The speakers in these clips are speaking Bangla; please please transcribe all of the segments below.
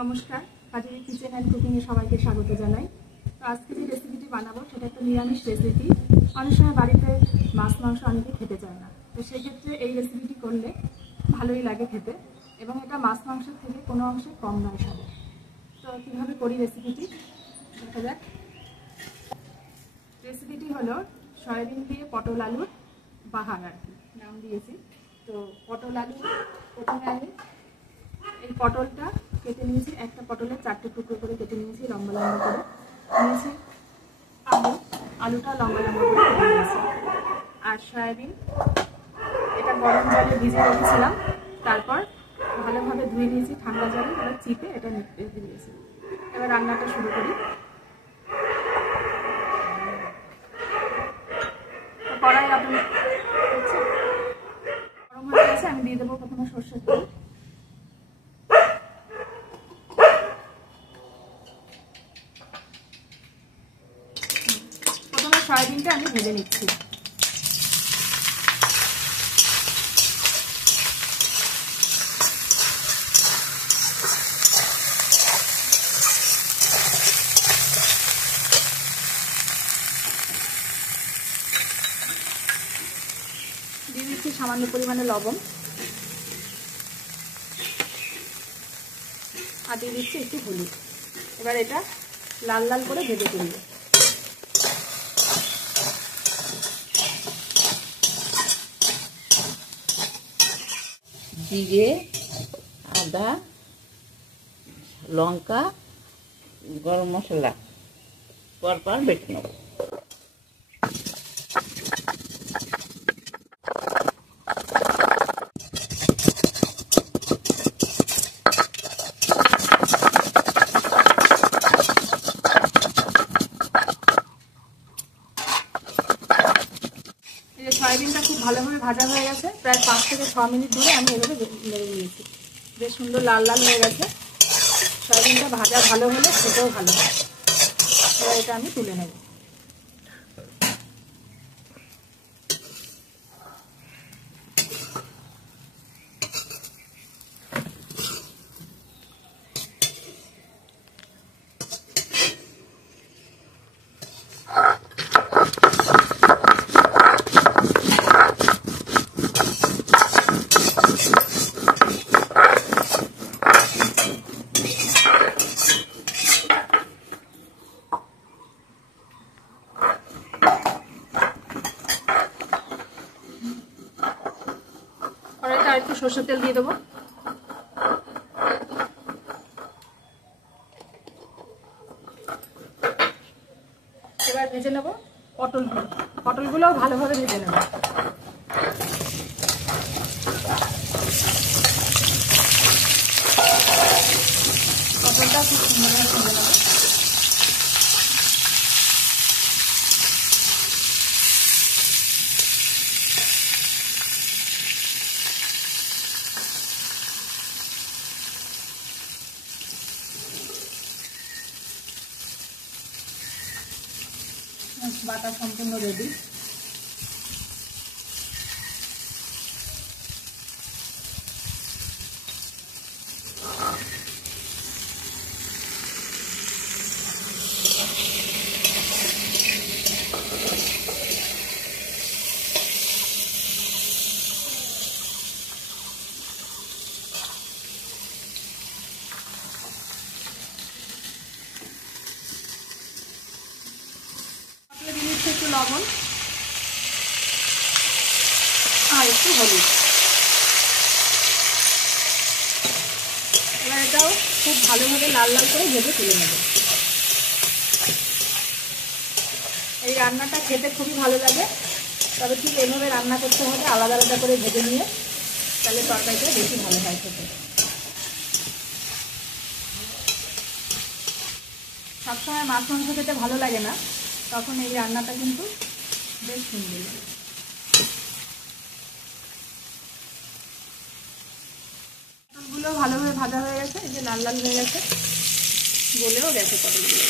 নমস্কার, কাজের কিচেন অ্যান্ড কুকিংয়ে সবাইকে স্বাগত জানাই। তো আজকে যে রেসিপিটি বানাবো সেটা একটা নিরামিষ রেসিপি। অনেক সময় বাড়িতে মাছ মাংস অনেকে খেতে চায় না, তো সেক্ষেত্রে এই রেসিপিটি করলে ভালোই লাগে খেতে, এবং এটা মাছ মাংসের থেকে কোনো অংশে কম নয় স্বাদে। তো কীভাবে করি রেসিপিটি দেখা যাক। রেসিপিটি হলো সয়াবিন দিয়ে পটল আলুর বাহার, আর কি নাম দিয়েছি। তো পটল আলু প্রথমে আমি এই পটলটা কেটে নিয়েছি, একটা পটলের 4টে টুকরো করে কেটে নিয়েছি লম্বা লম্বা করে নিয়েছি। আলুটা লম্বা লম্বা করে কেটে নিয়েছি। আর সয়াবিন এটা গরম জলে ভিজে রেখেছিলাম, তারপর ভালোভাবে ধুয়ে নিয়েছি ঠান্ডা জলে, এবার চিপে এটা রেখে দিয়েছি। এবার রান্নাটা শুরু করি। কড়াই আপনি গরম হয়ে গেছে, আমি দিয়ে দেবো প্রথমে সরষের তেল। সয়াবিনটা আমি ভেজে নিচ্ছি। দিয়ে দিচ্ছি সামান্য পরিমাণে লবণ, আর দিয়ে দিচ্ছি একটু হলুদ। এবার এটা লাল লাল করে ভেজে তুলব। জিরে, আদা, লঙ্কা, গরম মশলা পরপর বেটে নেব। সয়াবিনটা খুব ভালোভাবে ভাজা হয়ে গেছে, প্রায় 5 থেকে 6 মিনিট ধরে আমি এভাবে নেড়ে নিয়েছি। বেশ সুন্দর লাল লাল হয়ে গেছে। সয়াবিনটা ভাজা ভালো হলে খেতেও ভালো হয়। এবার এটা আমি তুলে নেব। আর একটু সরষের তেল দিয়ে দেবো। এবার ভেজে নেব পটলগুলোও ভালোভাবে ভেজে নেব। পটলটা খুব সুন্দরভাবে ভেজে নেব। বাটা সম্পূর্ণ রেডি। একটু লবণ আর একটু হলুদ। এবার এটাও খুব ভালোভাবে লাল লাল করে ভেজে তুলে নেব। এই রান্নাটা খেতে খুবই ভালো লাগে, তবে ঠিক এইভাবে রান্না করতে হবে, আলাদা আলাদা করে ভেজে নিয়ে, তাহলে তরকারিটা বেশি ভালো হয় খেতে। সবসময় মাছ মাংস খেতে ভালো লাগে না, তখন এই রান্নাটা কিন্তু বেশ সুন্দর লাগে। পটলগুলো ভালোভাবে ভাজা হয়ে গেছে, এই যে লাল লাল হয়ে গেছে, গলেও গেছে পটলগুলো।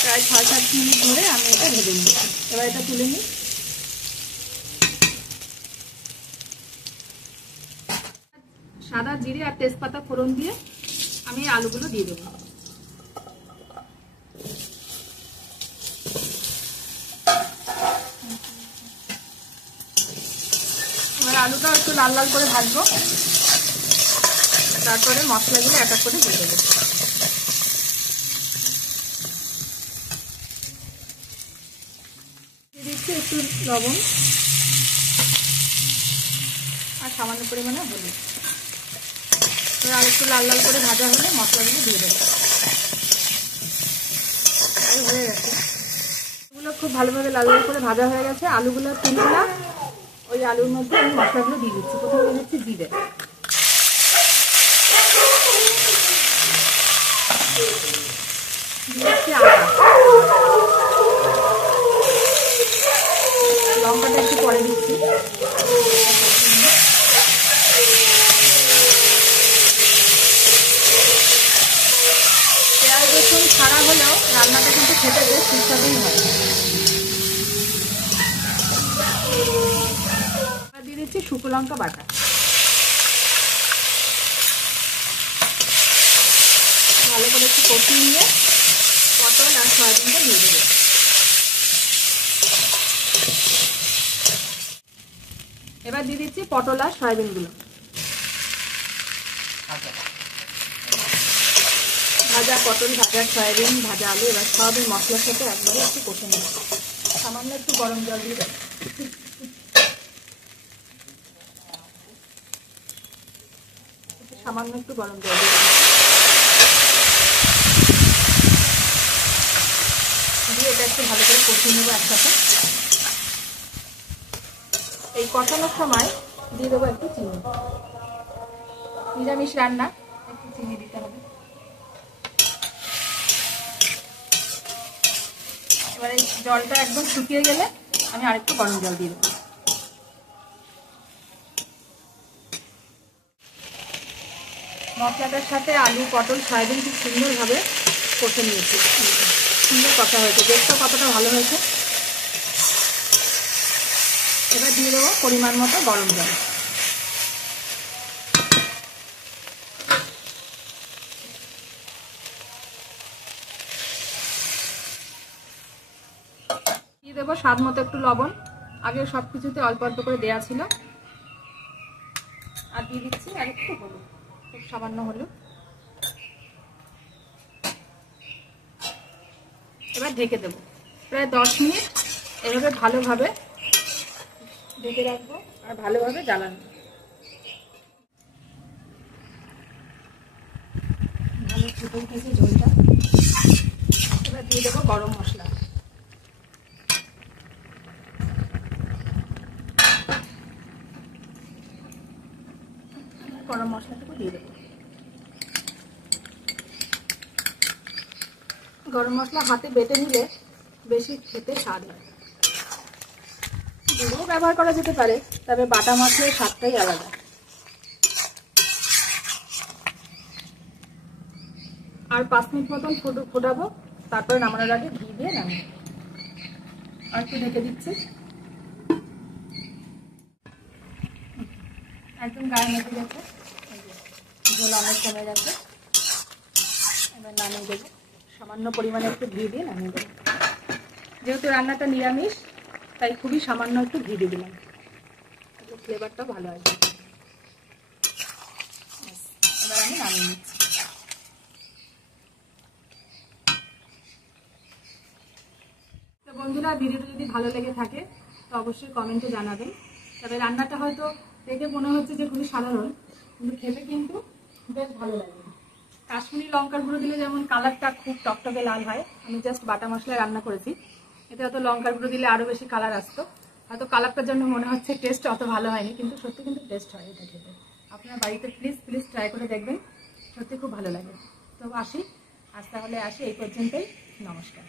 প্রায় 6-7 মিনিট ধরে আমি এটা ভেজে নিচ্ছি। এবার এটা তুলে নিই। সাদা জিরে আর তেজপাতা ফোড়ন দিয়ে আমি আলুগুলো দিয়ে দেবো। এবার আলুটা একটু লাল লাল করে ভাজবো, তারপরে মশলাগুলো এক এক করে দিয়ে দেবো। দিয়ে দিচ্ছি একটু লবণ আর সামান্য পরিমাণে হলুদ। আর একটু লাল লাল করে ভাজা হলে মশলাগুলো দিয়ে দেবো। হয়ে গেছে, এগুলো খুব ভালোভাবে লাল লাল করে ভাজা হয়ে গেছে। আলুগুলো তুলে না, ওই আলুর মধ্যে আমি মশলাগুলো দিয়ে দিচ্ছি। প্রথমে দিয়ে দিচ্ছি জিরে, দিয়ে দিচ্ছি আদা, লঙ্কাটা একটু পরে দিচ্ছি। পেঁয়াজ রসুন ছাড়া হলেও রান্নাটা কিন্তু খেতে বেশ সুস্বাদুই হয়। দিয়ে দিচ্ছি শুকনো লঙ্কা বাটা, ভালো করে একটু কষিয়ে নিয়ে পটল আর সয়াবিনটা দিয়ে দেবো। এবার দিয়ে দিচ্ছি পটল আর সয়াবিনগুলো, ভাজা পটল, ভাজা সয়াবিন, ভাজা আলু। এবার সবই মশলার সাথে একবারে একটু কষে নেব। সামান্য একটু গরম জল দিয়ে দেবো। সামান্য একটু গরম জল দিয়ে এটা একটু ভালো করে কষিয়ে নেবো একসাথে। এই কষানোর সময় দিয়ে দেবো একটু চিনি। নিরামিষ রান্না, একটু চিনি দিতে হবে। এবারে জলটা একদম শুকিয়ে গেলে আমি আরেকটু গরম জল দিয়ে দেবো। মশলাটার সাথে আলু, পটল, সয়াবিন খুব সুন্দরভাবে কষে নিয়েছি। সুন্দর কষা হয়েছে, দেখতে কতটা ভালো হয়েছে। এবার দিয়ে দেবো পরিমাণ মতো গরম জল। দিয়ে দেবো স্বাদ মতো একটু লবণ, আগে সব কিছুতে অল্প অল্প করে দেওয়া ছিল। আর দিয়ে দিচ্ছি আর একটু হলুদ, খুব সামান্য হলুদ। এবার ঢেকে দেবো প্রায় 10 মিনিট। এভাবে ভালোভাবে ঢেকে রাখবো আর ভালোভাবে জ্বালানো। ভালো ফুটে উঠেছে ঝোলটা। এবার দিয়ে দেবো গরম মশলা, গরম মশলাটুকু দিয়ে দেবো। গরম মশলা হাতে বেটে নিলে বেশি খেতে স্বাদ হয়। গুঁড়ো ব্যবহার করা যেতে পারে, তবে বাটা মশলার স্বাদটাই আলাদা। আর 5 মিনিট মতন ফোটাবো, তারপরে নামানোর আগে ঘি দিয়ে নামিয়ে আর একটু ঢেকে দিচ্ছি। একদম গায়ে মেখে গেছে, ঝোল অনেক কমে গেছে। এবার নামিয়ে দেবো, সামান্য পরিমাণে একটু ঘি দিয়ে নামিয়ে দেবো। যেহেতু রান্নাটা নিরামিষ, তাই খুবই সামান্য একটু ঘি দিয়ে দিলাম, ফ্লেভারটাও ভালো আসবে। এবার আমি নামিয়ে নিচ্ছি। তো বন্ধুরা, ভিডিওটা যদি ভালো লেগে থাকে তো অবশ্যই কমেন্টে জানাবেন। তবে রান্নাটা হয়তো দেখে মনে হচ্ছে যে খুবই সাধারণ, কিন্তু খেতে কিন্তু বেশ ভালো লাগে। কাশ্মীরি লঙ্কার গুঁড়ো দিলে যেমন কালারটা খুব টকটকে লাল হয়, আমি জাস্ট বাটা মশলায় রান্না করেছি। এতে হয়তো লঙ্কার গুঁড়ো দিলে আরও বেশি কালার আসতো। হয়তো কালারটার জন্য মনে হচ্ছে টেস্ট অত ভালো হয়নি, কিন্তু সত্যি কিন্তু টেস্ট হয় এটা খেতে। আপনারা বাড়িতে প্লিজ ট্রাই করে দেখবেন, সত্যি খুব ভালো লাগে। তো আজ তাহলে আসি এই পর্যন্তই। নমস্কার।